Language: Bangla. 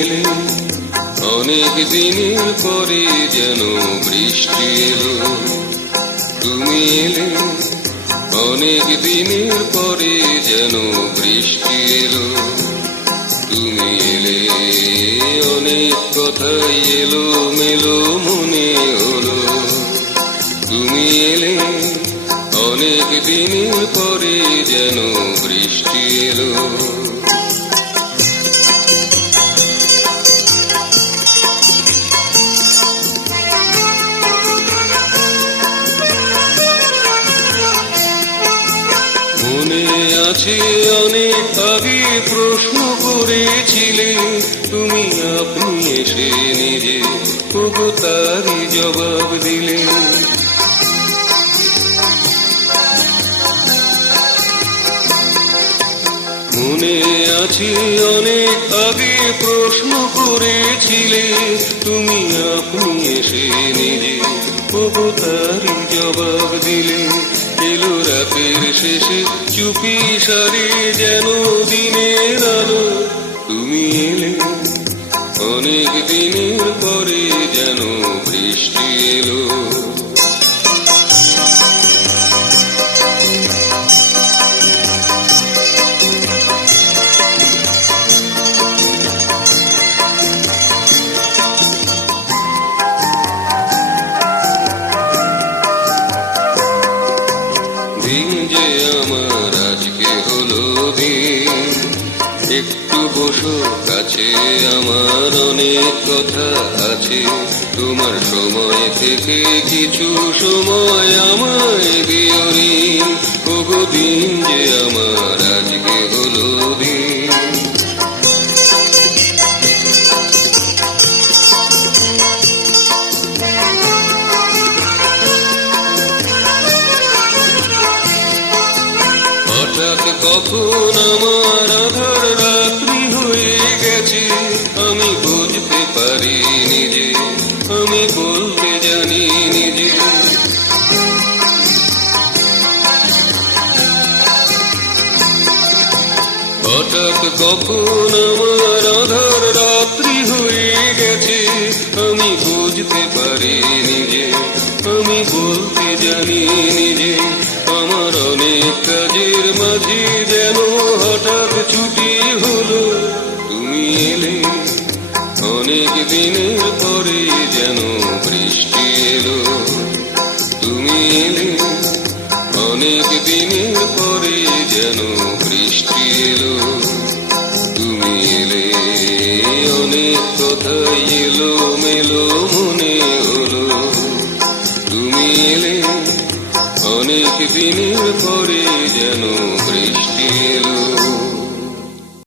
এলে অনেক দিনের পরে যেন বৃষ্টি এলো। তুমি এলে অনেক দিনের পরে যেন বৃষ্টি এলো। তুমি এলে অনেক কথাই এলো মেলো মনে হলো। তুমি এলে অনেক দিনের পরে যেন বৃষ্টি এলো। মনে আছে অনেক আগে প্রশ্ন করেছিলে তুমি, আপনি এসে নিজে তবু তারই জবাব দিলে। মনে আছে অনেক আগে প্রশ্ন করেছিলে তুমি, আপনি এসে নিজে তবু তারই জবাব দিলে। এলো রাতের শেষে চুপি সারে যেন দিনের আলো। তুমি এলে অনেক দিনের পরে যেন বৃষ্টি এলো। দিন যে আমার আজকে হলো দিন, একটু বসো কাছে, আমার অনেক কথা আছে। তোমার সময় থেকে কিছু সময় আমায় দিও ঋণ। ওগো দিন যে আমার আজকে হলো দিন। হঠাৎ কখন আমার আধার রাত্রি হয়ে গেছে, আমি বুঝতে পারি নিজে, আমি বলতে জানি নিজে। হঠাৎ কখন আমার আধার রাত্রি হয়ে গেছে, আমি বুঝতে পারি নিজে, আমি বলতে জানি নিজে। আমার অনেক কাজের মাঝে যেন হঠাৎ ছুটি হলো। তুমি এলে অনেক দিনের পরে যেন বৃষ্টি এলো। তুমি এলে অনেক দিনের পরে যেন বৃষ্টি এলো। তুমি এলে অনেক কথাই এলো মেলো মনে হলো। তুমি এলে অনেক দিনের পরে যেন বৃষ্টি এলো।